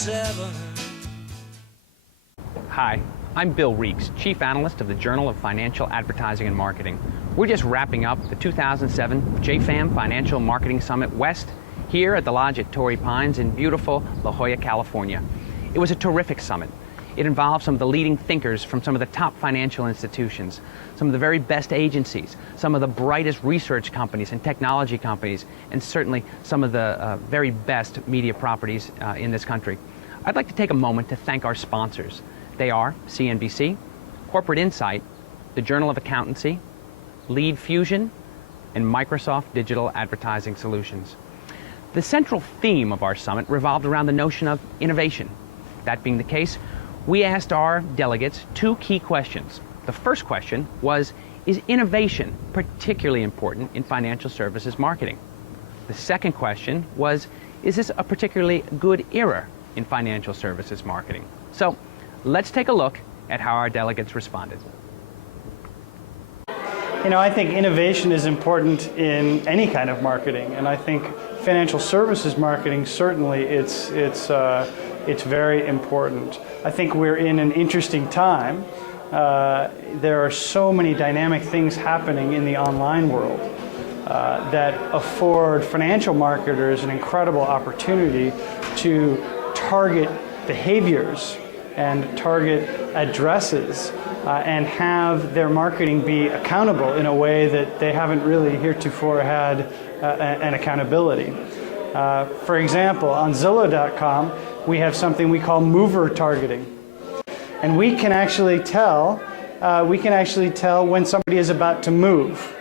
7. Hi, I'm Bill Reeks, Chief Analyst of the Journal of Financial Advertising and Marketing. We're just wrapping up the 2007 JFAM Financial Marketing Summit West here at the Lodge at Torrey Pines in beautiful La Jolla, California. It was a terrific summit. It involved some of the leading thinkers from some of the top financial institutions, some of the very best agencies, some of the brightest research companies and technology companies, and certainly some of the very best media properties in this country. I'd like to take a moment to thank our sponsors. They are CNBC, Corporate Insight, the Journal of Accountancy, Lead Fusion, and Microsoft Digital Advertising Solutions. The central theme of our summit revolved around the notion of innovation. That being the case, we asked our delegates two key questions. The first question was, is innovation particularly important in financial services marketing? The second question was, is this a particularly good era in financial services marketing? So let's take a look at how our delegates responded. You know, I think innovation is important in any kind of marketing, and I think financial services marketing, certainly it's very important. I think we're in an interesting time. There are so many dynamic things happening in the online world that afford financial marketers an incredible opportunity to target behaviors and target addresses and have their marketing be accountable in a way that they haven't really heretofore had an accountability. For example, on Zillow.com, we have something we call mover targeting. And we can actually tell when somebody is about to move.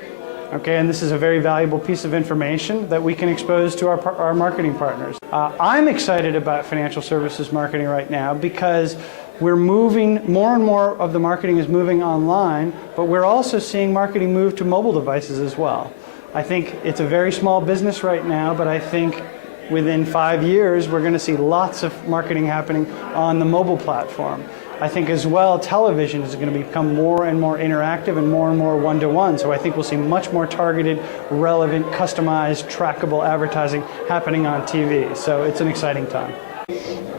Okay, and this is a very valuable piece of information that we can expose to our marketing partners. I'm excited about financial services marketing right now because we're moving, more and more of the marketing is moving online, but we're also seeing marketing move to mobile devices as well. I think it's a very small business right now, but I think within 5 years we're going to see lots of marketing happening on the mobile platform. I think as well television is going to become more and more interactive and more one-to-one, so I think we'll see much more targeted, relevant, customized, trackable advertising happening on TV. So it's an exciting time.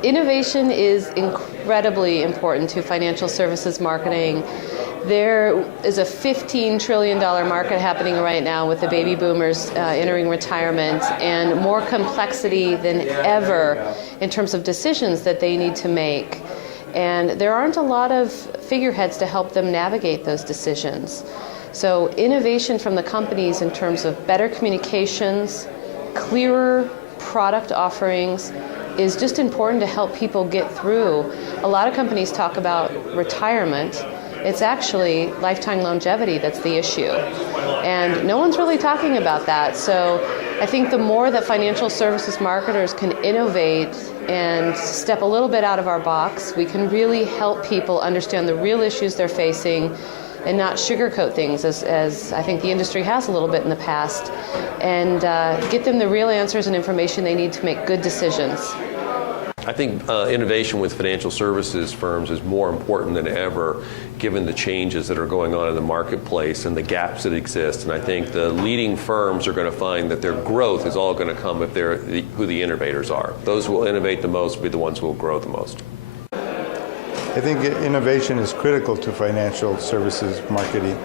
Innovation is incredibly important to financial services marketing. There is a $15 trillion market happening right now with the baby boomers entering retirement, and more complexity than ever in terms of decisions that they need to make. And there aren't a lot of figureheads to help them navigate those decisions. So innovation from the companies in terms of better communications, clearer product offerings is just important to help people get through. A lot of companies talk about retirement. It's actually lifetime longevity that's the issue. And no one's really talking about that. So I think the more that financial services marketers can innovate and step a little bit out of our box, we can really help people understand the real issues they're facing and not sugarcoat things, as I think the industry has a little bit in the past, and get them the real answers and information they need to make good decisions. I think innovation with financial services firms is more important than ever, given the changes that are going on in the marketplace and the gaps that exist. And I think the leading firms are going to find that their growth is all going to come if they're who the innovators are. Those who will innovate the most will be the ones who will grow the most. I think innovation is critical to financial services marketing.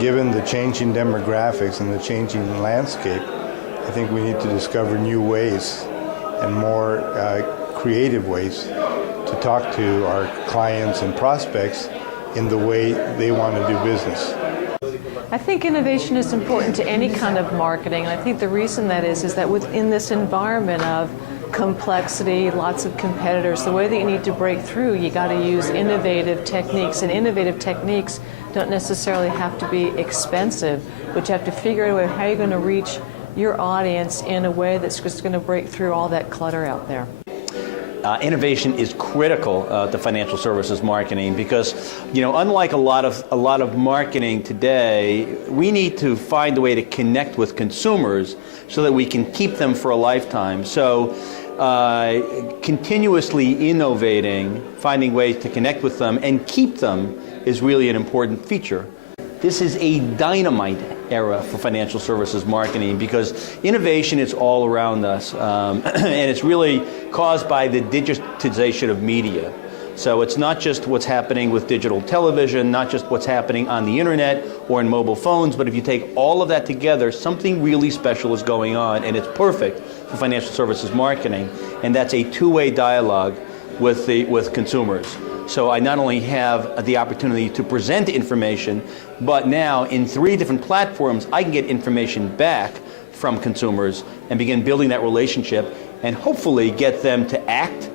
Given the changing demographics and the changing landscape, I think we need to discover new ways and more creative ways to talk to our clients and prospects in the way they want to do business. I think innovation is important to any kind of marketing, and I think the reason that is that within this environment of complexity, lots of competitors, the way that you need to break through, you got to use innovative techniques, and innovative techniques don't necessarily have to be expensive, but you have to figure out how you're going to reach your audience in a way that's just going to break through all that clutter out there. Innovation is critical to financial services marketing because, you know, unlike a lot of marketing today, we need to find a way to connect with consumers so that we can keep them for a lifetime. So continuously innovating, finding ways to connect with them and keep them is really an important feature. this is a dynamite era for financial services marketing because innovation is all around us, and it's really caused by the digitization of media. So it's not just what's happening with digital television, not just what's happening on the internet or in mobile phones, but if you take all of that together, something really special is going on, and it's perfect for financial services marketing, and that's a two-way dialogue with consumers. So I not only have the opportunity to present information, but now in 3 different platforms, I can get information back from consumers and begin building that relationship and hopefully get them to act,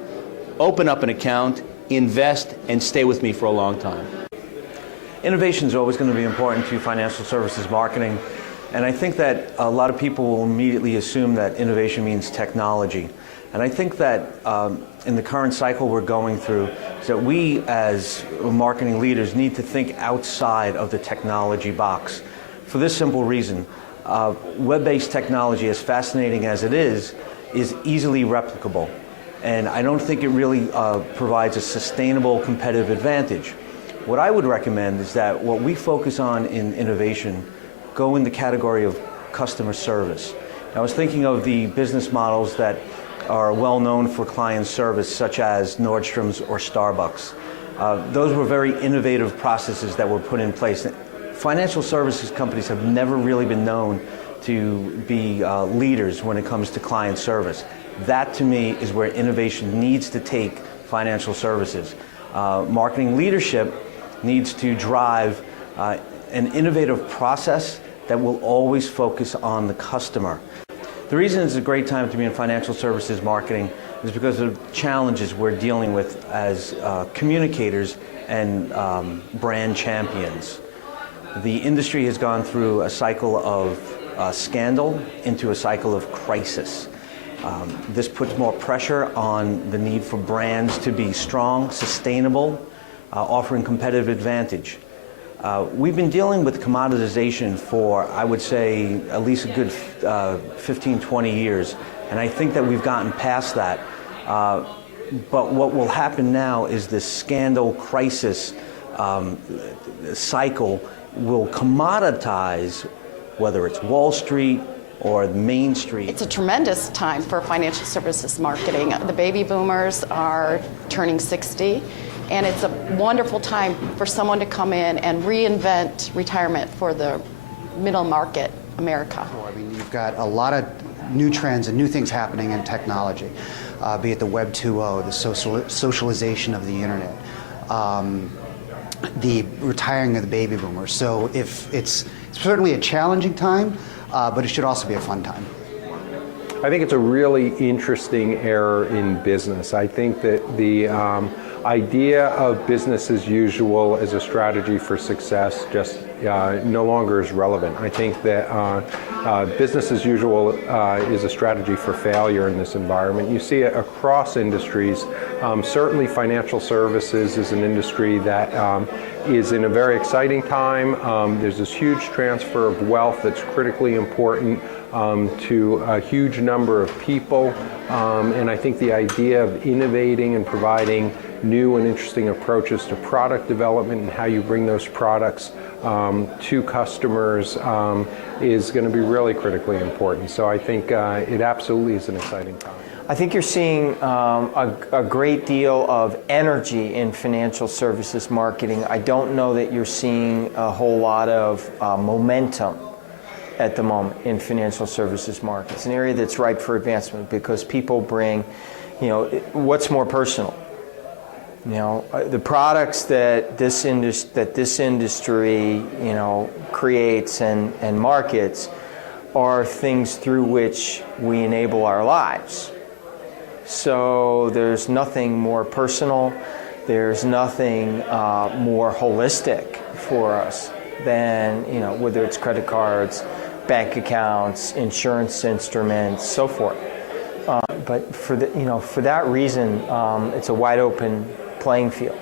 open up an account, invest, and stay with me for a long time. Innovation is always going to be important to financial services marketing, and I think that a lot of people will immediately assume that innovation means technology. And I think that in the current cycle we're going through, is that we as marketing leaders need to think outside of the technology box. For this simple reason, web-based technology, as fascinating as it is easily replicable. And I don't think it really provides a sustainable competitive advantage. What I would recommend is that what we focus on in innovation go in the category of customer service. I was thinking of the business models that are well known for client service, such as Nordstrom's or Starbucks. Those were very innovative processes that were put in place. Financial services companies have never really been known to be leaders when it comes to client service. That, to me, is where innovation needs to take financial services. Marketing leadership needs to drive an innovative process that will always focus on the customer. The reason it's a great time to be in financial services marketing is because of the challenges we're dealing with as communicators and brand champions. The industry has gone through a cycle of scandal into a cycle of crisis. This puts more pressure on the need for brands to be strong, sustainable, offering competitive advantage. We've been dealing with commoditization for, I would say, at least a good 15, 20 years, and I think that we've gotten past that. But what will happen now is this scandal crisis cycle will commoditize, whether it's Wall Street or Main Street. It's a tremendous time for financial services marketing. The baby boomers are turning 60, and it's a wonderful time for someone to come in and reinvent retirement for the middle market America. I mean, you've got a lot of new trends and new things happening in technology, be it the Web 2.0, the socialization of the internet, the retiring of the baby boomers. So if it's certainly a challenging time, but it should also be a fun time. I think it's a really interesting era in business. I think that the idea of business as usual as a strategy for success just no longer is relevant. I think that business as usual is a strategy for failure in this environment. You see it across industries. Certainly financial services is an industry that is in a very exciting time. There's this huge transfer of wealth that's critically important to a huge number of people. And I think the idea of innovating and providing new and interesting approaches to product development and how you bring those products to customers is going to be really critically important. So I think it absolutely is an exciting time. I think you're seeing a great deal of energy in financial services marketing. I don't know that you're seeing a whole lot of momentum at the moment in financial services markets. It's an area that's ripe for advancement because people bring, what's more personal? The products that this industry, creates and markets are things through which we enable our lives. So there's nothing more personal, there's nothing more holistic for us than, whether it's credit cards, bank accounts, insurance instruments, so forth. But for that reason, it's a wide open playing field.